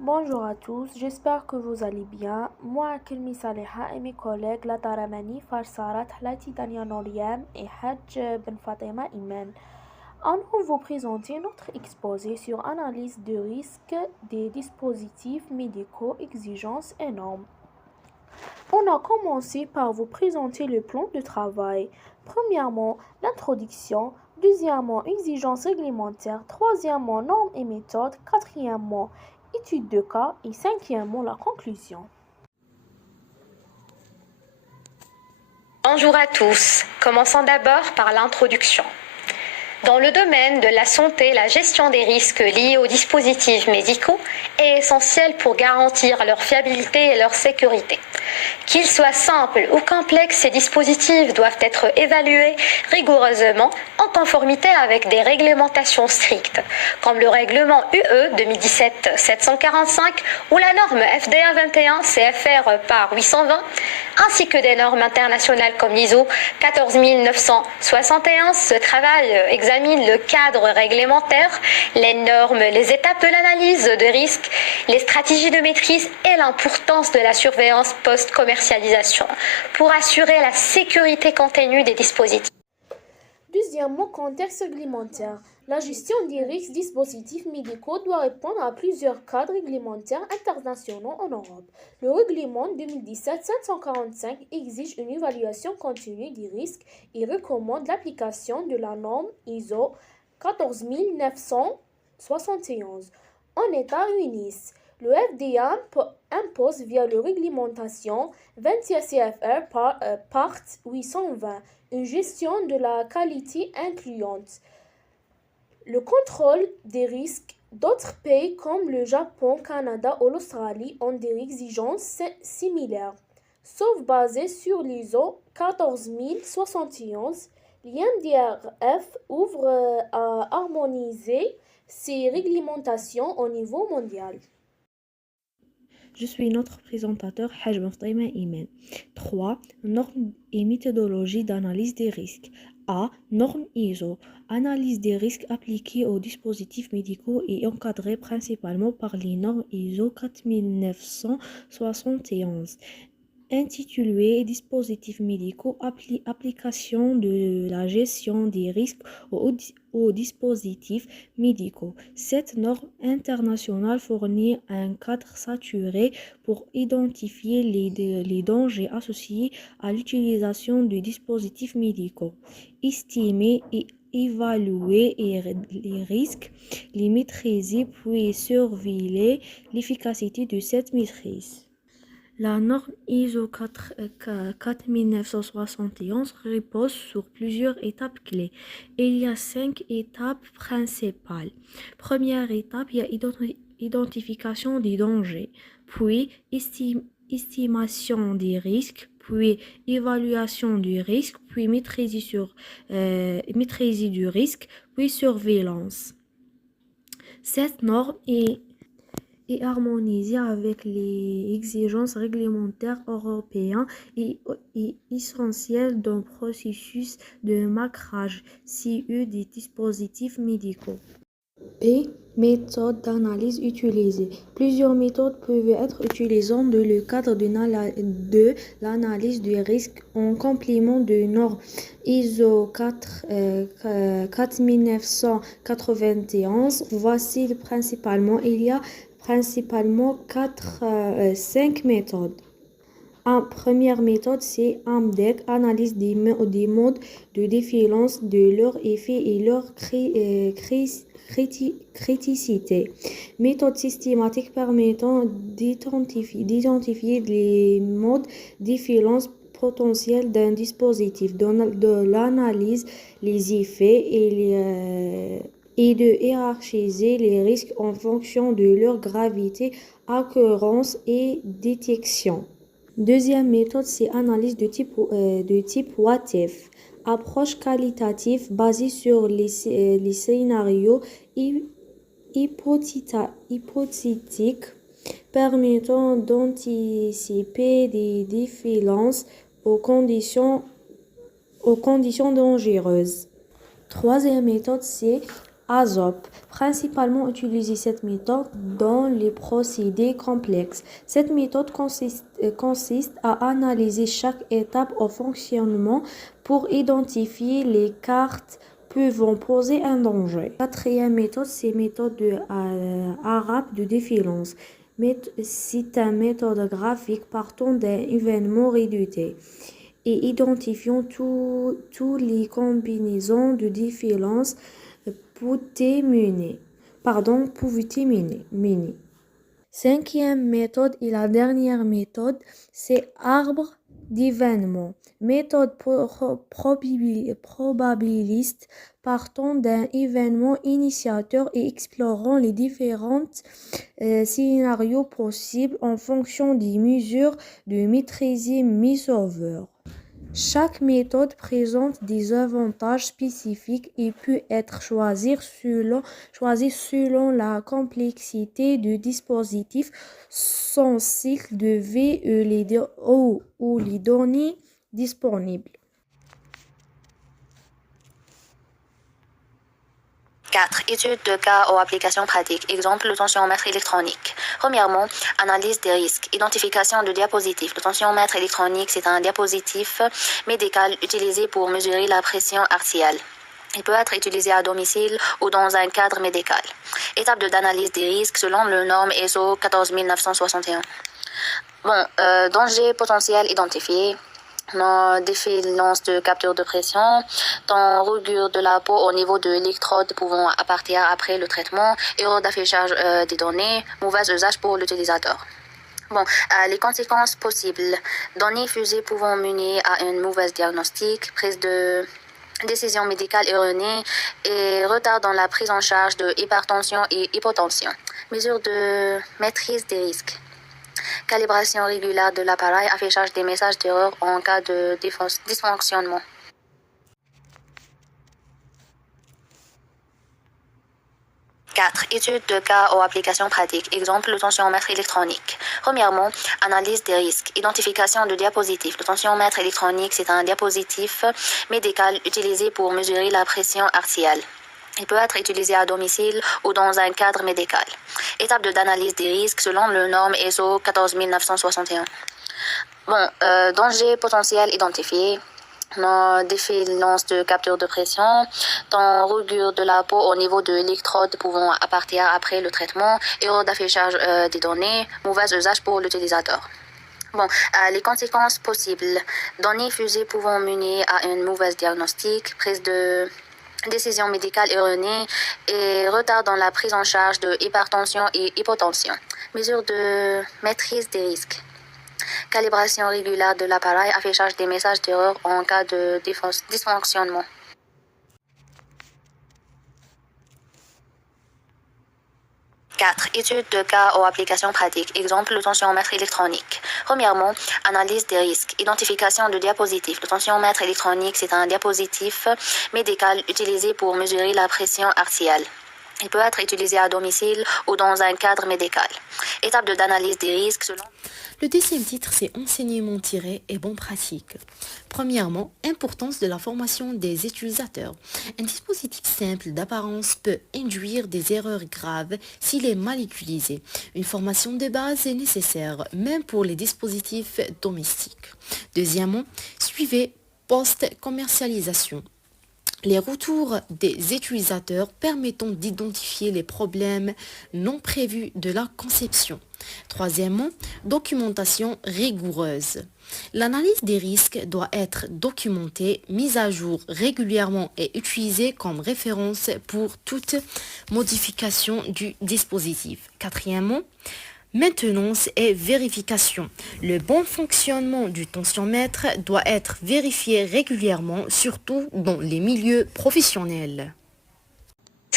Bonjour à tous, j'espère que vous allez bien. Moi, Kelmi Saleha et mes collègues Lataramani, Farsarat, Hlati Tania Noriem et Hadj Ben Fatima Imen allons vous présenter notre exposé sur analyse de risque des dispositifs médicaux, exigences et normes. On a commencé par vous présenter le plan de travail. Premièrement, l'introduction. Deuxièmement, exigences réglementaires. Troisièmement, normes et méthodes. Quatrièmement, étude de cas. Et cinquièmement, la conclusion. Bonjour à tous. Commençons d'abord par l'introduction. Dans le domaine de la santé, la gestion des risques liés aux dispositifs médicaux est essentielle pour garantir leur fiabilité et leur sécurité. Qu'ils soient simples ou complexes, ces dispositifs doivent être évalués rigoureusement en conformité avec des réglementations strictes, comme le règlement UE 2017-745 ou la norme FDA 21 CFR par 820, ainsi que des normes internationales comme l'ISO 14971. Ce travail examine le cadre réglementaire, les normes, les étapes de l'analyse de risque, les stratégies de maîtrise et l'importance de la surveillance post-commercialisation pour assurer la sécurité continue des dispositifs. Deuxièmement, contexte réglementaire. La gestion des risques dispositifs médicaux doit répondre à plusieurs cadres réglementaires internationaux en Europe. Le règlement 2017-745 exige une évaluation continue des risques et recommande l'application de la norme ISO 14971 en États-Unis. Le FDA impose via la réglementation 21 CFR part 820 une gestion de la qualité incluante. Le contrôle des risques. D'autres pays comme le Japon, Canada ou l'Australie ont des exigences similaires, sauf basées sur l'ISO 14071. L'INDRF ouvre à harmoniser ces réglementations au niveau mondial. Je suis notre présentateur Hadj Ben Fatima Imen. 3. Normes et méthodologie d'analyse des risques. A. Norme ISO. Analyse des risques appliqués aux dispositifs médicaux et encadrée principalement par les normes ISO 14971. Intitulé Dispositifs médicaux, application de la gestion des risques aux dispositifs médicaux. Cette norme internationale fournit un cadre saturé pour identifier les dangers associés à l'utilisation de dispositifs médicaux, estimer et évaluer les risques, les maîtriser puis surveiller l'efficacité de cette maîtrise. La norme ISO 14971 repose sur plusieurs étapes clés. Il y a 5 étapes principales. Première étape, il y a identification des dangers, puis estimation des risques, puis évaluation du risque, puis maîtrise du risque, puis surveillance. Cette norme est harmonisée avec les exigences réglementaires européennes et essentielle dans le processus de marquage CE des dispositifs médicaux. B. Méthode d'analyse utilisée. Plusieurs méthodes peuvent être utilisées dans le cadre de l'analyse du risque en complément de normes ISO 14991. Voici principalement, il y a principalement 5 méthodes. Première méthode, c'est AMDEC, analyse des modes de défiance, de leurs effets et leur criticité. Méthode systématique permettant d'identifier les modes de défiance potentiels d'un dispositif, de l'analyse, les effets et de hiérarchiser les risques en fonction de leur gravité, occurrence et détection. Deuxième méthode, c'est analyse de type what if. Approche qualitative basée sur les scénarios hypothétiques permettant d'anticiper des défiances aux conditions dangereuses. Troisième méthode, c'est ASOP. Principalement utilisée cette méthode dans les procédés complexes. Cette méthode consiste à analyser chaque étape au fonctionnement pour identifier les cartes pouvant poser un danger. Quatrième méthode, c'est méthode arabe de défiance. C'est une méthode graphique partant d'un événement redouté et identifiant toutes les combinaisons de défiance pouvaient mener. Cinquième méthode et la dernière méthode, c'est arbre d'événements. Méthode probabiliste partant d'un événement initiateur et explorant les différents scénarios possibles en fonction des mesures de maîtrise mises en œuvre. Chaque méthode présente des avantages spécifiques et peut être choisie selon la complexité du dispositif, son cycle de vie ou les données disponibles. 4. Étude de cas ou applications pratiques. Exemple, le tensiomètre électronique. Premièrement, analyse des risques. Identification de diapositif. Le tensiomètre électronique, c'est un diapositif médical utilisé pour mesurer la pression artérielle. Il peut être utilisé à domicile ou dans un cadre médical. Étape d'analyse des risques selon le norme ISO 14961. Danger potentiel identifié. Défaillance de capture de pression, rougure de la peau au niveau de l'électrode pouvant apparaître après le traitement, erreur d'affichage des données, mauvais usage pour l'utilisateur. Les conséquences possibles. Données fusées pouvant mener à une mauvaise diagnostic, prise de décision médicale erronée et retard dans la prise en charge de hypertension et hypotension. Mesures de maîtrise des risques. Calibration régulière de l'appareil, affichage des messages d'erreur en cas de dysfonctionnement. Étude de cas ou applications pratiques. Exemple, le tensiomètre électronique. Premièrement, analyse des risques. Identification de diapositif. Le tensiomètre électronique, c'est un diapositif médical utilisé pour mesurer la pression artérielle. Il peut être utilisé à domicile ou dans un cadre médical. Étape d'analyse des risques selon le norme ISO 14961. Danger potentiel identifié. Défaillance de capture de pression, rougure de la peau au niveau de l'électrode pouvant apparaître après le traitement, erreur d'affichage des données, mauvais usage pour l'utilisateur. Les conséquences possibles. Données fusées pouvant mener à une mauvaise diagnostic, prise de décision médicale erronée et retard dans la prise en charge de hypertension et hypotension. Mesures de maîtrise des risques. Calibration régulière de l'appareil, affichage des messages d'erreur en cas de dysfonctionnement. Étude de cas ou applications pratiques. Exemple, le tensiomètre électronique. Premièrement, analyse des risques. Identification de diapositif. Le tensiomètre électronique, c'est un diapositif médical utilisé pour mesurer la pression artérielle. Il peut être utilisé à domicile ou dans un cadre médical. Étape d'analyse des risques selon... Le deuxième titre, c'est enseignement tiré et bonnes pratiques. Premièrement, importance de la formation des utilisateurs. Un dispositif simple d'apparence peut induire des erreurs graves s'il est mal utilisé. Une formation de base est nécessaire, même pour les dispositifs domestiques. Deuxièmement, suivez post-commercialisation. Les retours des utilisateurs permettant d'identifier les problèmes non prévus de la conception. Troisièmement, documentation rigoureuse. L'analyse des risques doit être documentée, mise à jour régulièrement et utilisée comme référence pour toute modification du dispositif. Quatrièmement, maintenance et vérification. Le bon fonctionnement du tensiomètre doit être vérifié régulièrement, surtout dans les milieux professionnels.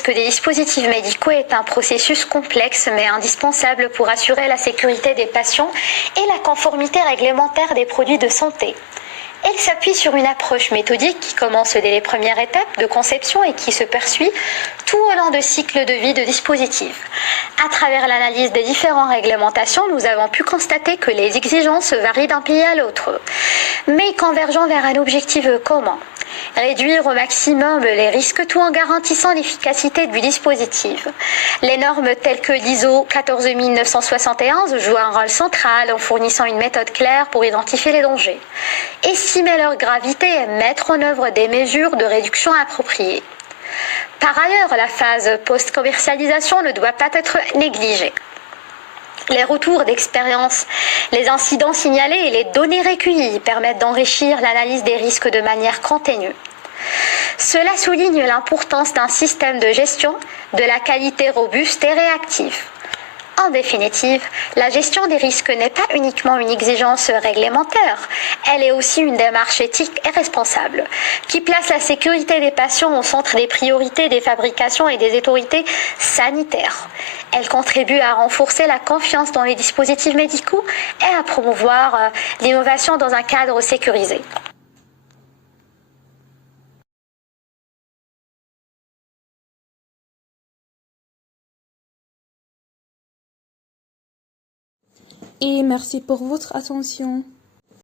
Que des dispositifs médicaux est un processus complexe mais indispensable pour assurer la sécurité des patients et la conformité réglementaire des produits de santé. Elle s'appuie sur une approche méthodique qui commence dès les premières étapes de conception et qui se poursuit tout au long du cycle de vie de dispositifs. À travers l'analyse des différentes réglementations, nous avons pu constater que les exigences varient d'un pays à l'autre, mais convergeant vers un objectif commun. Réduire au maximum les risques tout en garantissant l'efficacité du dispositif. Les normes telles que l'ISO 14971 jouent un rôle central en fournissant une méthode claire pour identifier les dangers, estimer leur gravité et mettre en œuvre des mesures de réduction appropriées. Par ailleurs, la phase post-commercialisation ne doit pas être négligée. Les retours d'expérience, les incidents signalés et les données recueillies permettent d'enrichir l'analyse des risques de manière continue. Cela souligne l'importance d'un système de gestion de la qualité robuste et réactive. En définitive, la gestion des risques n'est pas uniquement une exigence réglementaire, elle est aussi une démarche éthique et responsable, qui place la sécurité des patients au centre des priorités des fabrications et des autorités sanitaires. Elle contribue à renforcer la confiance dans les dispositifs médicaux et à promouvoir l'innovation dans un cadre sécurisé. Et merci pour votre attention.